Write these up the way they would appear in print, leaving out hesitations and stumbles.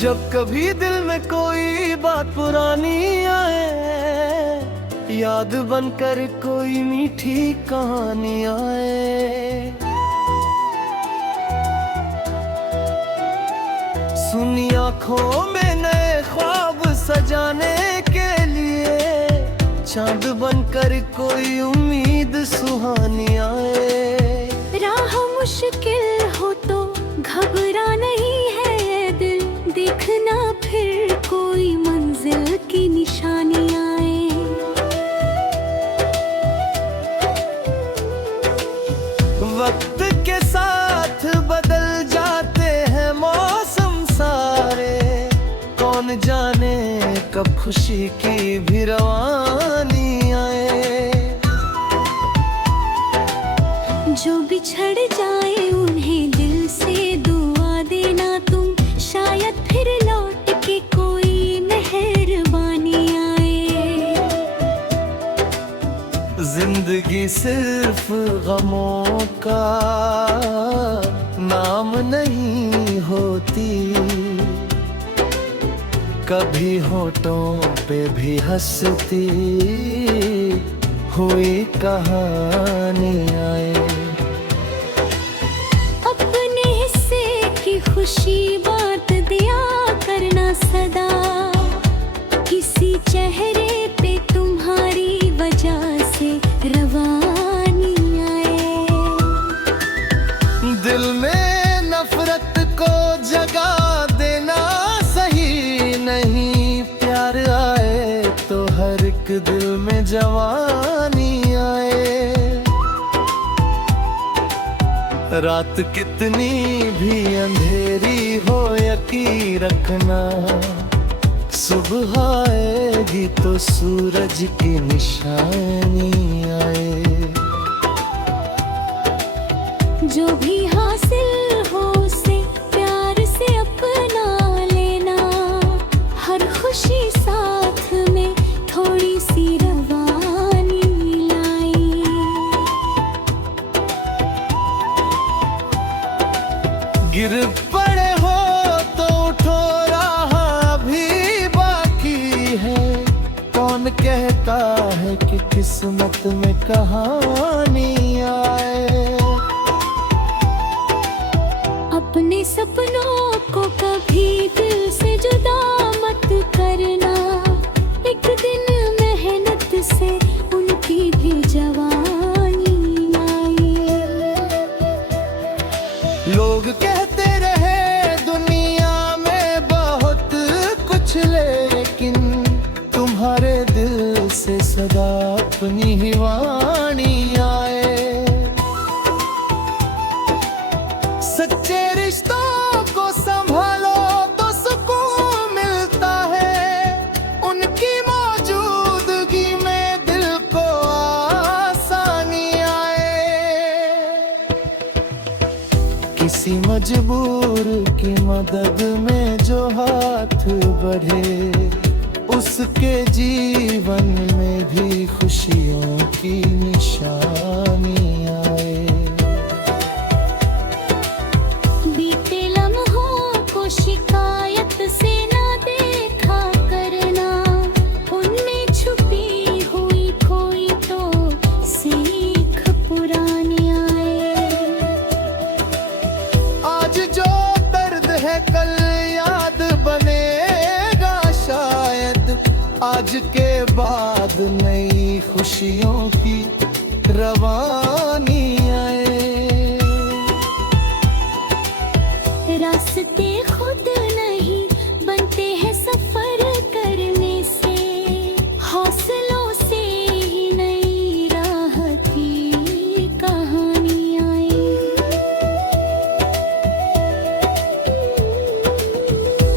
जब कभी दिल में कोई बात पुरानी आए, याद बनकर कोई मीठी कहानी आए, सुनी आँखों में नए ख्वाब सजाने के लिए, चांद बनकर कोई उम्मीद सुहानी आए। राह मुश्किल हो तो घबरा नहीं है ये दिल, देखना फिर कोई मंजिल की निशानी आए। वक्त के साथ बदल जाते हैं मौसम सारे, कौन जाने कब खुशी की भी रवानी आए। जो बिछड़ जाए उन्हें दिल से दुआ देना तुम, शायद फिर लौट के कोई मेहरबानी आए। जिंदगी सिर्फ गमों का नाम नहीं होती, कभी होठों पे भी हंसती हुई कहानी आए। अपने हिस्से की खुशी बात दिया करना सदा, किसी चेहरे पे तुम्हारी वजह से रवानी आए। दिल में नफरत को जगा देना सही नहीं, प्यार आए तो हर एक दिल में जवानी आए। रात कितनी भी अंधेरी हो यकीन रखना, सुबह आएगी तो सूरज की निशानी आए। जो भी हासिल हो उसे प्यार से अपना लेना, हर खुशी साथ में थोड़ी सी रवानी लाई। गिर पड़े हो तो उठो, राह भी बाकी है, कौन कहता है कि किस्मत में कहानी आए। अपने सपनों को कभी दिल से जुदा मत करना, एक दिन मेहनत से उनकी भी जवानी आई। लोग कहते रहे दुनिया में बहुत कुछ, लेकिन तुम्हारे दिल से सदा अपनी ही वाणी आए। सच्चे रिश्तों को संभालो तो सुकून मिलता है, उनकी मौजूदगी में दिल को आसानी आए। किसी मजबूर की मदद में जो हाथ बढ़े, उसके जीवन में भी खुशियों की निशानी आए। बीते लम्हों को शिकायत से ना देखा करना, उनमें छुपी हुई कोई तो सीख पुरानी आए। आज जो दर्द है कल याद बनेगा शायद, आज के बाद नई खुशियों की रवानी आए। रास्ते खुद नहीं बनते हैं सफर करने से, हौसलों से ही नई राह की कहानी आई।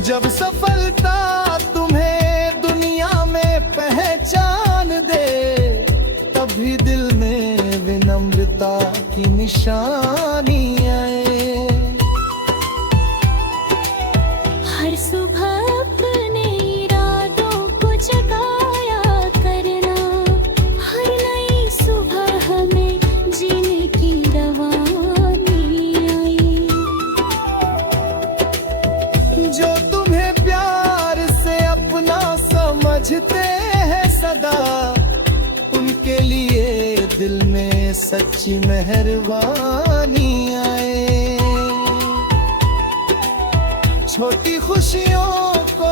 जब सफलता तुम्हें दुनिया में पहचान दे, तभी दिल में विनम्रता की निशानी आए। हर सुबह अपने इरादों को जगाया करना, हर नई सुबह हमें जीने की रवानी आई। जो तुम्हें दिल में सच्ची मेहरबानी आए। छोटी खुशियों को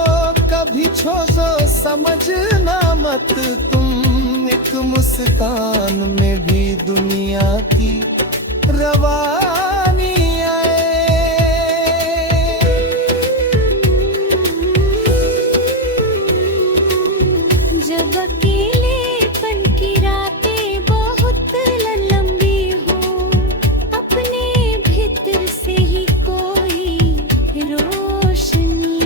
कभी छोड़ो समझना मत तुम, एक मुस्कान में भी दुनिया की रवानी आए। जब अकेलेपन की रातें बहुत लंबी हो, अपने भीतर से ही कोई रोशनी।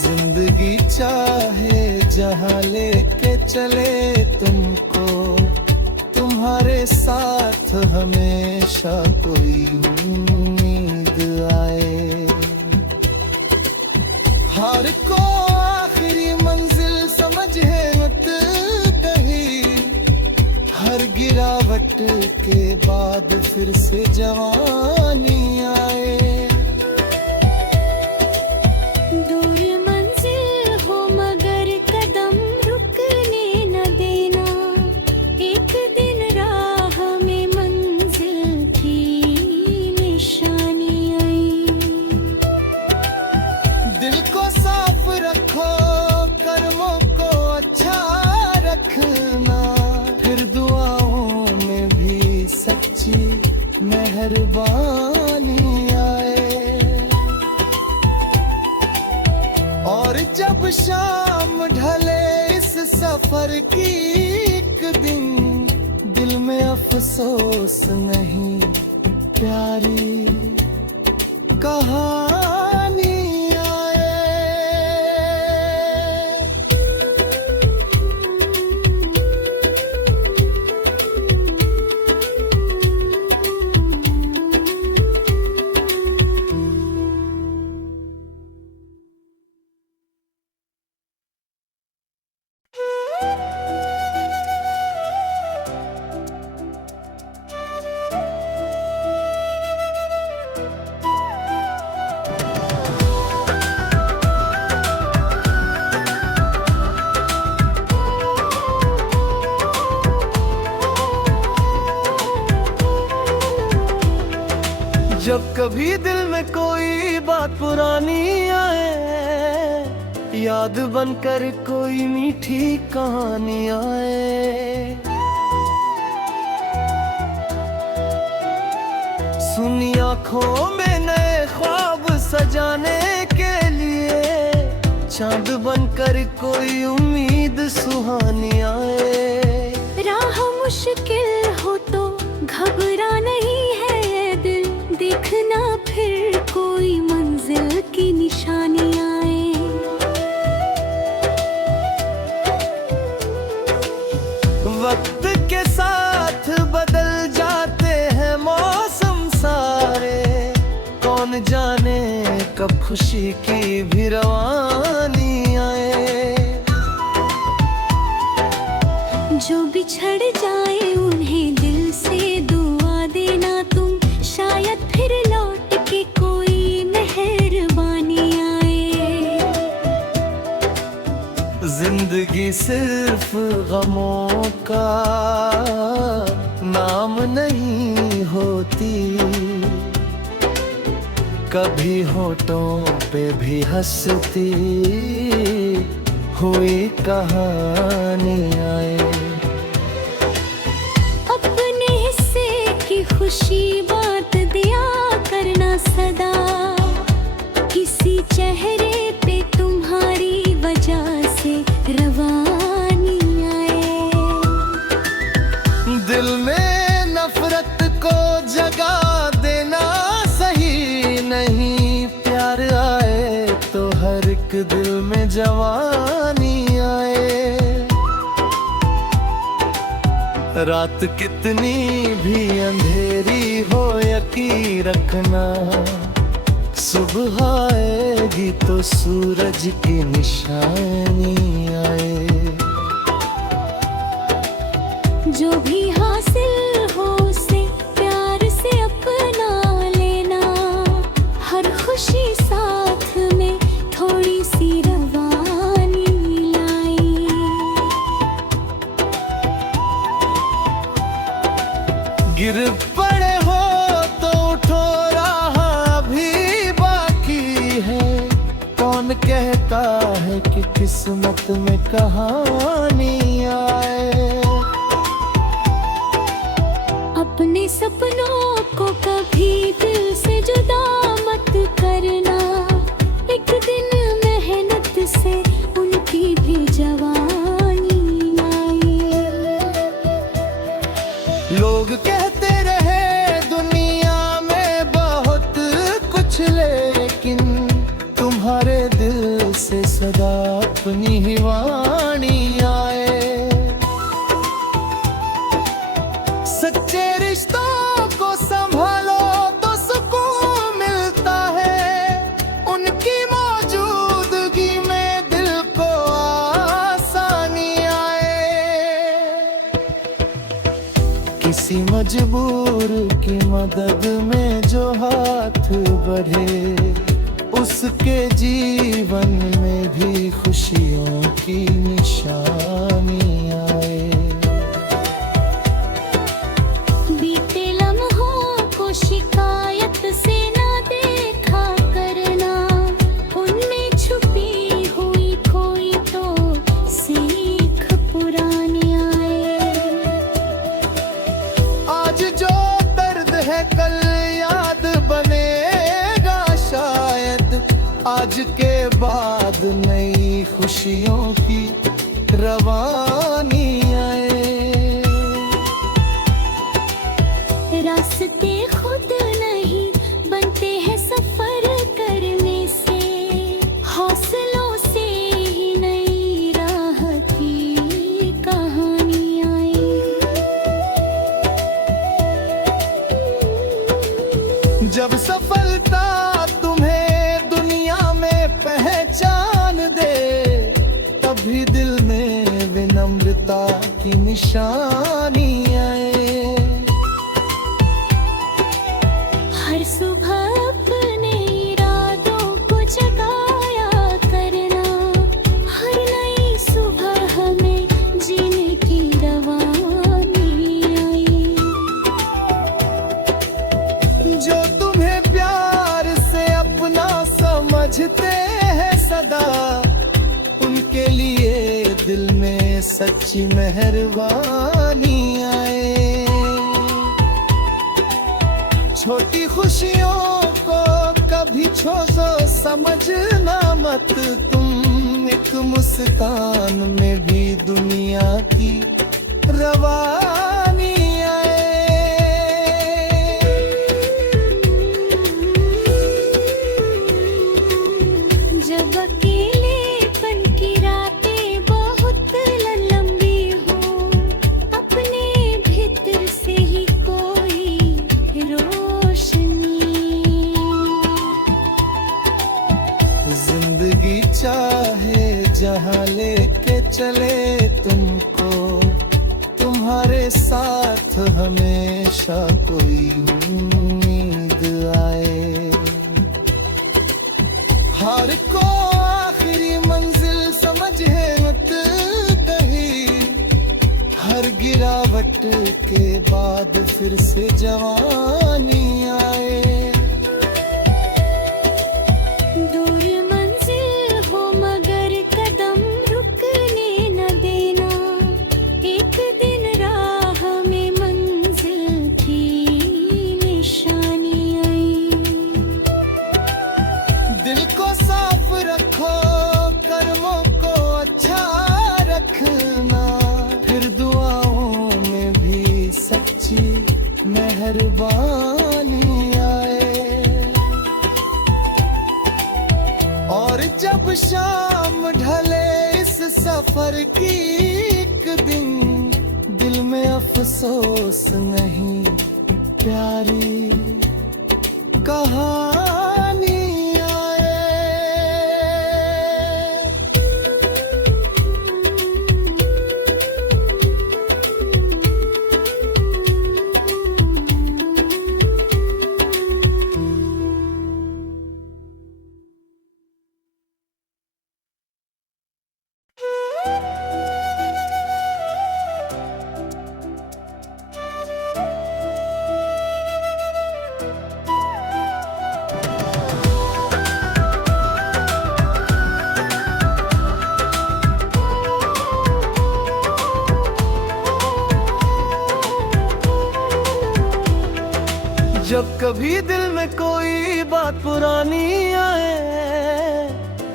जिंदगी चाहे जहाँ लेके चले तुमको, तुम्हारे साथ हमेशा कोई उम्मीद आए। हार को आखिरी मंजिल समझे मत कहीं, हर गिरावट के बाद फिर से जवानी आए। दूर मंजिल हो मगर कदम रुकने न देना, एक दिन राह में मंजिल की निशानी आई। दिल को साफ रखो, कर्मों को अच्छा रखना, फिर दुआओं में भी सच्ची मेहरबानी आए। और जब शाम ढले इस सफर की एक दिन, दिल में अफसोस नहीं प्यारी कहानी आए। जब कभी दिल में कोई बात पुरानी आए, याद बनकर कोई मीठी कहानी आए। सुनी आँखों में नए ख्वाब सजाने के लिए, चांद बनकर कोई उम्मीद सुहानी आए। राह मुश्किल हो तो घबरा नहीं है ये दिल, देखना फिर कोई मंजिल की निशानी आए। वक्त के साथ बदल जाते हैं मौसम सारे, कौन जाने कब खुशी की भी रवानी आए। जो बिछड़ जाए उन्हें दिल से दुआ देना तुम, शायद फिर लौट के कोई मेहरबानी आए। जिंदगी सिर्फ गमों का नाम नहीं होती, कभी होठों पे भी हंसती हुई कहानी आए। अपने हिस्से की खुशी बात दिया करना सदा, किसी चेहरे पे तुम्हारी वजह से रवानी आए। दिल में नफरत को जगा देना सही नहीं, प्यार आए तो हर एक दिल में जवानी आए। रात कितनी भी अंधेरी हो यकीन रखना, सुबह आएगी तो सूरज की निशानी आए। जो भी हासिल हो उसे प्यार से अपना लेना, हर खुशी साथ में थोड़ी सी रवानी लाई। गिर पड़े हो तो उठो, राह अभी बाकी है। कौन कहता है कि किस्मत में कहानी आए। अपने सपनों को कभी दिल से जुदा मत करना, एक दिन मेहनत से उनकी भी जवानी आए। लोग कहते रहे दुनिया में बहुत कुछ, लेकिन तुम्हारे दिल से सदा अपनी ही वाणी आए। सच्चे रिश्तों को संभालो तो सुकून मिलता है, उनकी मौजूदगी में दिल को आसानी आए। किसी मजबूर की मदद में जो हाथ बढ़े, उसके जीवन में भी खुशियों की निशानी आए। बीते लम्हों को शिकायत से ना देखा करना, उनमें छुपी हुई कोई तो सीख पुरानी आए। आज जो दर्द है कल याद बनेगा शायद, आज के बाद नई खुशियों की रवानी आए। रास्ते खुद नहीं बनते हैं सफर करने से, हौसलों से ही नई राह की कहानी आई। जब सफलता तुम्हें दुनिया में पहचान दे, तभी दिल में विनम्रता की निशानी आए। हर सुबह अपने इरादों को जगाया करना, हर नई सुबह हमें जीने की रवानी आई। जो तुम्हें प्यार से अपना समझते हैं सदा, उनके लिए दिल में सच्ची मेहरबानी आए। छोटी खुशियों को कभी छोड़ो, समझना मत तुम, एक मुस्कान में भी दुनिया की रवानी आए। जब अकेलेपन की रातें बहुत लंबी हो, अपने भीतर से ही कोई रोशनी। जिंदगी चाहे जहाँ लेके चले तुमको, तुम्हारे साथ हमेशा कोई उम्मीद आए। हार को आखिरी मंजिल समझे मत कहीं, हर गिरावट के बाद फिर से जवानी आए। दूर मंजिल हो मगर कदम रुकने न देना, एक दिन राह में मंजिल की निशानी आई। दिल को साफ रखो, कर्मों को अच्छा रखना, फिर दुआओं में भी सच्ची मेहरबानी आए। और जब शाम ढले इस सफर की एक दिन, दिल में अफसोस नहीं, प्यारी कहानी आए। जब कभी दिल में कोई बात पुरानी आए,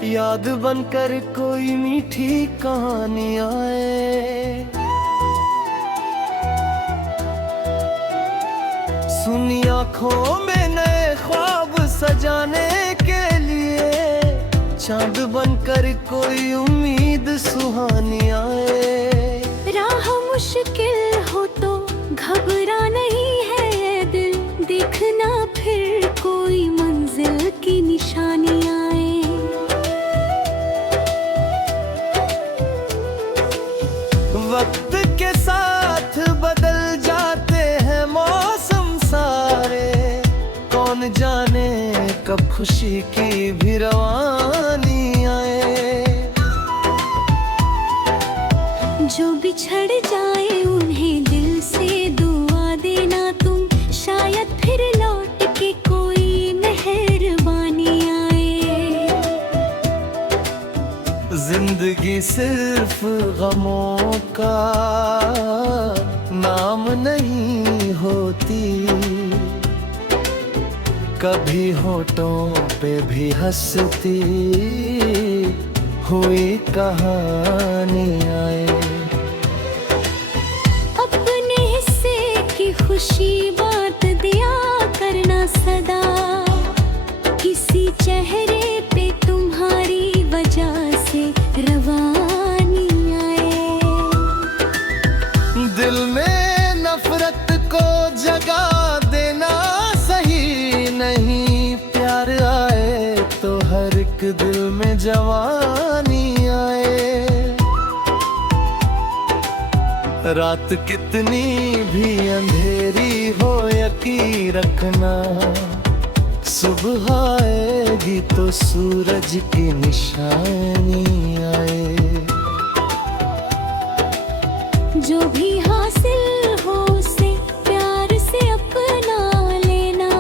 याद बनकर कोई मीठी कहानी आए, सुनी आंखों में नए ख्वाब सजाने के लिए, चांद बनकर कोई उम्मीद सुहानी आए। राह मुश्किल हो तो घबरा नहीं है ये दिल, देखना फिर कोई मंजिल की निशानी आए। वक्त के साथ बदल जाते हैं मौसम सारे, कौन जाने कब खुशी की भी रवानी आए। जो बिछड़ जाए उन्हें दिल से दुआ देना तुम, शायद फिर लौट के कोई मेहरबानी आए। जिंदगी सिर्फ गमों का नाम नहीं होती, कभी होठों पे भी हंसती हुई कहानी आए। अपने हिस्से की खुशी बात दिया करना सदा, किसी चेहरे पे तुम्हारी वजह से रवानी आए। दिल में नफरत को जगा देना सही नहीं, प्यार आए तो हर एक दिल में जवानी आए। रात कितनी भी अंधेरी हो यकीन रखना, सुबह आएगी तो सूरज की निशानी आए। जो भी हासिल हो उसे प्यार से अपना लेना,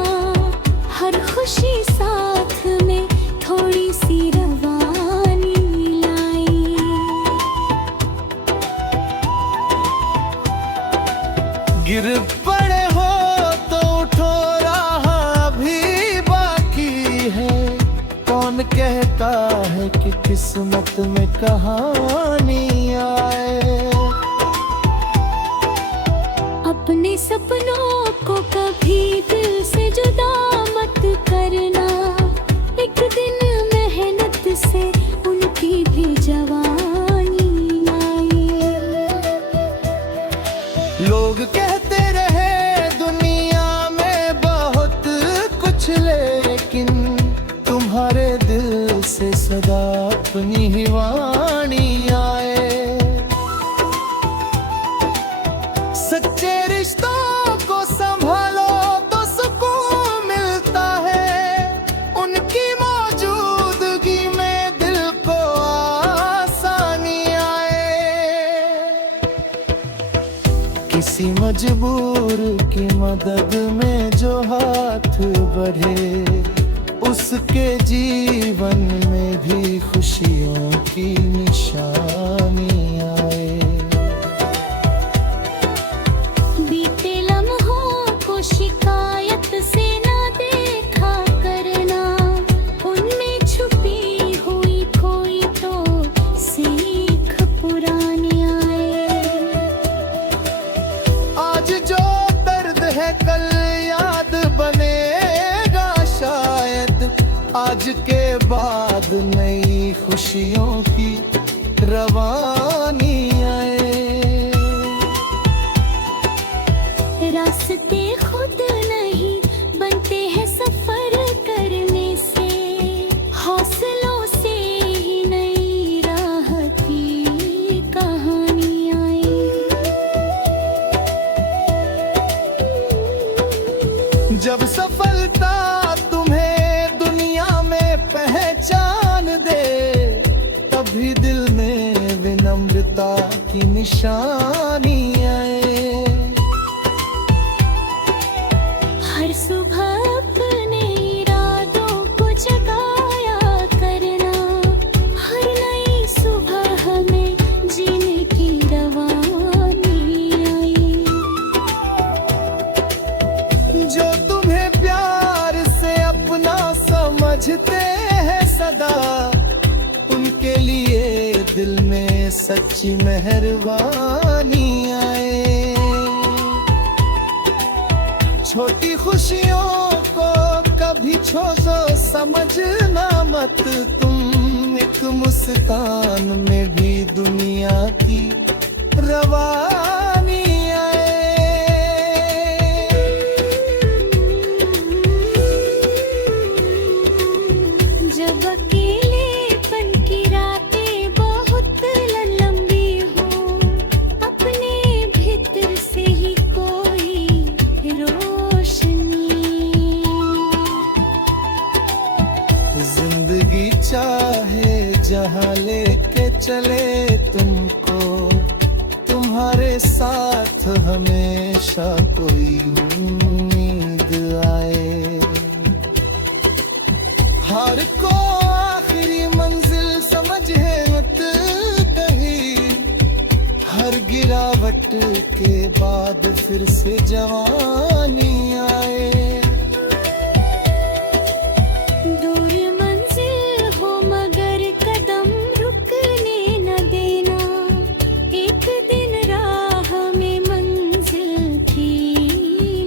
हर खुशी साथ में थोड़ी सी रवानी लाई। गिर पड़े हो तो उठो, राह भी बाकी है, कौन कहता है कि किस्मत में कहानी आए। अपने सपनों को कभी दिल से जुदा मत करना, एक दिन मेहनत से उनकी भी जवानी आई। लोग कहते रहे दुनिया में बहुत कुछ, लेकिन तुम्हारे दिल से सदा अपनी ही वाणी आए। सच्चे रिश्तों को संभालो तो सुकून मिलता है, उनकी मौजूदगी में दिल को आसानी आए। किसी मजबूर की मदद में जो हाथ बढ़े, उसके जीवन में भी खुशियों की निशानी आए। बीते लम्हों को शिकायत से ना देखा करना, उनमें छुपी हुई कोई तो सीख पुरानी आए। आज जो दर्द है कल याद बनेगा शायद, आज के बाद नई खुशियों की रवानी आए। रास्ते खुद नहीं बनते हैं सफर करने से, हौसलों से ही नई राह की कहानी आई। जब सफलता तुम्हें दुनिया में पहचान दे, तभी दिल में विनम्रता की निशानी आए। हर सुबह अपने इरादों को जगाया करना, हर नई सुबह हमें जीने की रवानी आई। जो तुम्हें सच्ची मेहरबानी आए। छोटी खुशियों को कभी छोड़ो समझना मत तुम, एक मुस्कान में भी दुनिया की रवानी आए। जब अकेलेपन की रातें बहुत लंबी हो, अपने भीतर से ही कोई रोशनी। जिंदगी चाहे जहाँ लेके चले तुमको, तुम्हारे साथ हमेशा कोई उम्मीद आए। हार को आखिरी मंजिल समझे मत कहीं, हर गिरावट के बाद फिर से जवानी आए। दूर मंजिल हो मगर कदम रुकने न देना, एक दिन राह में मंजिल की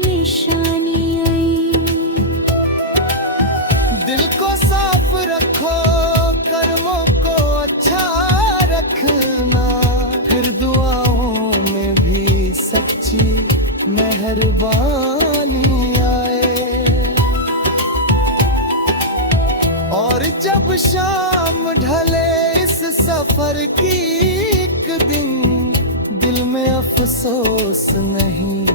निशानी आई। दिल को साफ रखो, कर्मों को अच्छा रखना, फिर दुआओं में भी सच्ची मेहरबानी आए। और जब शाम ढले इस सफर की एक दिन, दिल में अफसोस नहीं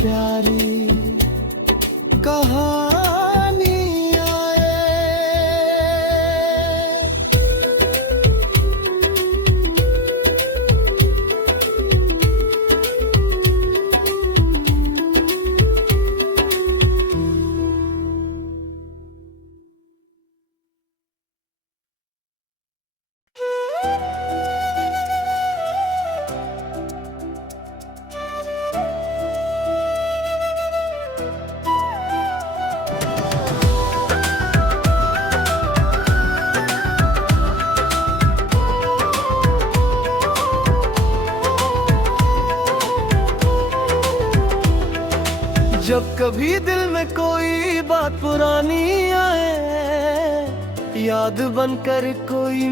प्यारी कहानी आए। जब कभी दिल में कोई बात पुरानी आए, याद बनकर कोई